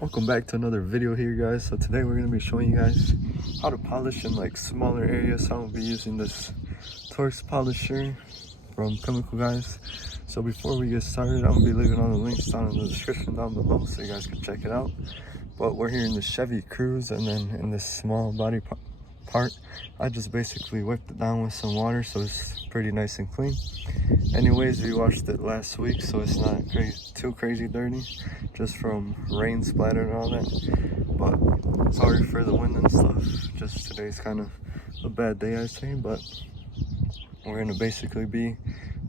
Welcome back to another video here, guys. So today we're going to be showing you guys how to polish in like smaller areas. So I'm going to be using this Torx polisher from Chemical, guys. So before we get started, I'm going to be leaving all the links down in the description down below so you guys can check it out. But we're here in the Chevy Cruze, and then in this small body part, I just basically whipped it down with some water so it's pretty nice and clean. Anyways, we washed it last week, so it's not too crazy dirty, just from rain splatter and all that. But sorry for the wind and stuff, just today's kind of a bad day, I say. But we're gonna basically be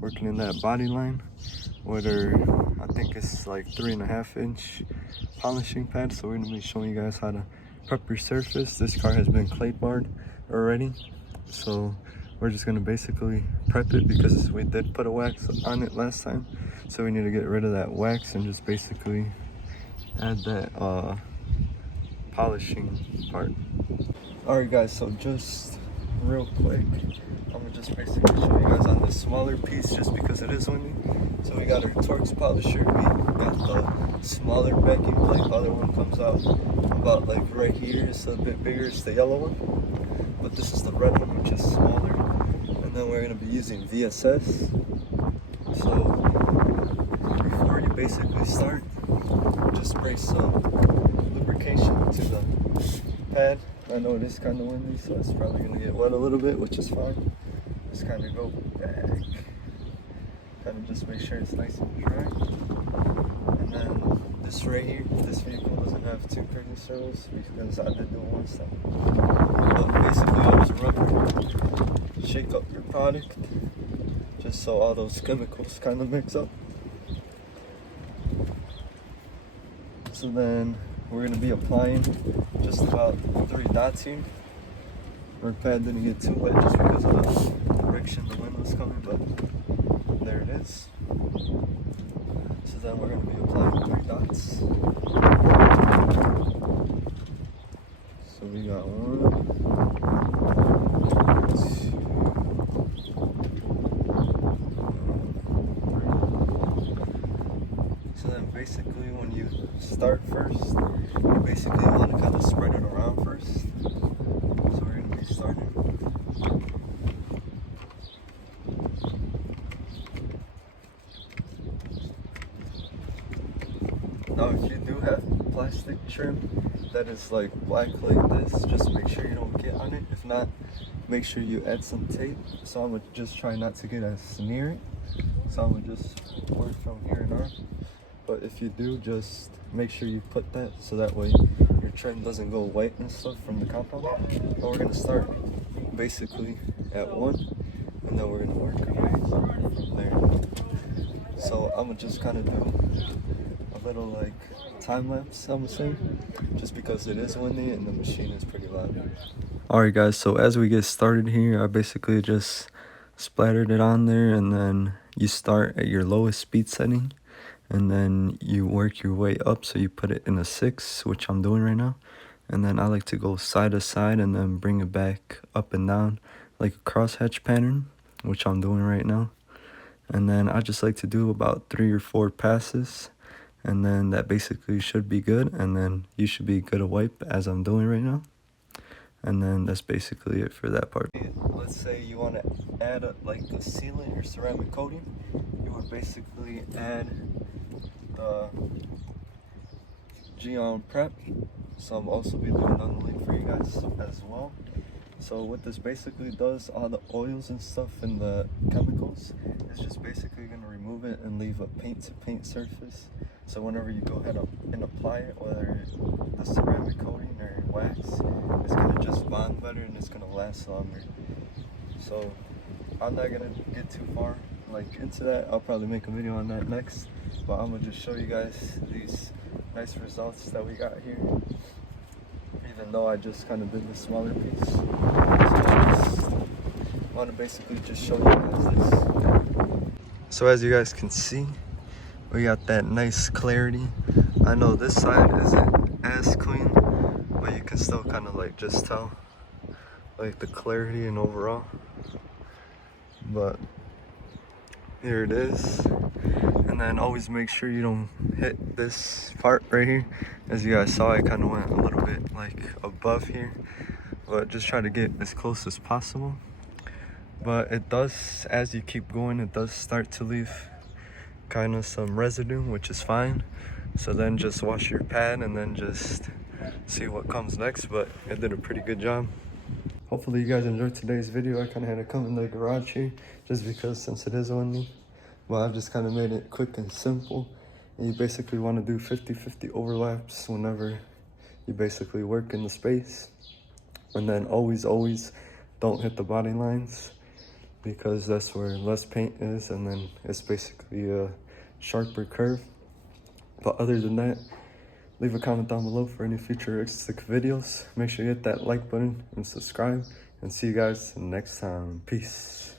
working in that body line with our, I think it's like 3.5 inch polishing pad. So we're gonna be showing you guys how to prep your surface. This car has been clay barred already, so we're just gonna basically prep it because we did put a wax on it last time. So we need to get rid of that wax and just basically add that polishing part. Alright guys, so just real quick, I'm gonna just basically show you guys on the smaller piece just because it is windy. So we got our Torx polisher, we got the smaller backing plate. The other one comes out about like right here, it's a bit bigger, it's the yellow one. But this is the red one, which is smaller. And then we're gonna be using VSS. So before you basically start, just spray some lubrication to the pad. I know it is kind of windy, so it's probably gonna get wet a little bit, which is fine. Just kind of go back, kind of just make sure it's nice and dry. And then this right here, this vehicle doesn't have too crazy servos because I did do it once time. But basically, I just rubber, shake up your product, just so all those chemicals kind of mix up. So then we're going to be applying just about 3 dots here. Our pad didn't get too wet just because of the direction the wind was coming, but there it is. So then we're going to be applying 3 dots. So we got 1, 2. So then basically when you start first, you basically want to kind of spread it around first. So we're going to be starting. Now if you do have plastic trim that is like black like this, just make sure you don't get on it. If not, make sure you add some tape. So I'm going to just try not to get as near it. So I'm going to just work from here and on. But if you do, just make sure you put that so that way your trim doesn't go white and stuff from the compound. And we're going to start basically at 1, and then we're going to work our way from there. So I'm going to just kind of do a little like time lapse, I'm saying, just because it is windy and the machine is pretty loud. Alright guys, so as we get started here, I basically just splattered it on there, and then you start at your lowest speed setting, and then you work your way up. So you put it in a 6, which I'm doing right now, and then I like to go side to side and then bring it back up and down like a crosshatch pattern, which I'm doing right now. And then I just like to do about 3 or 4 passes, and then that basically should be good, and then you should be good to wipe as I'm doing right now. And then that's basically it for that part. Let's say you want to add like a sealant or ceramic coating, you would basically add the Geon Prep. So I'll also be leaving down the link for you guys as well. So what this basically does, all the oils and stuff and the chemicals, is just basically going to remove it and leave a paint to paint surface. So whenever you go ahead and apply it, whether the ceramic coating or wax, it's going to just bond better and it's going to last longer. So I'm not going to get too far like into that. I'll probably make a video on that next, but I'm going to just show you guys these nice results that we got here, even though I just kind of did the smaller piece. So I just want to basically just show you guys this. So as you guys can see, we got that nice clarity. I know this side isn't as clean, but you can still kind of like just tell like the clarity and overall. But Here it is. And then always make sure you don't hit this part right here. As you guys saw, I kind of went a little bit like above here, but just try to get as close as possible. But it does, as you keep going, it does start to leave kind of some residue, which is fine. So then just wash your pad and then just see what comes next. But it did a pretty good job. Hopefully you guys enjoyed today's video. I kind of had to come in the garage here just because, since it is on me. Well, I've just kind of made it quick and simple. And you basically want to do 50-50 overlaps whenever you basically work in the space. And then always don't hit the body lines, because that's where less paint is, and then it's basically a sharper curve. But other than that, leave a comment down below for any futuristic videos. Make sure you hit that like button and subscribe, and see you guys next time. Peace.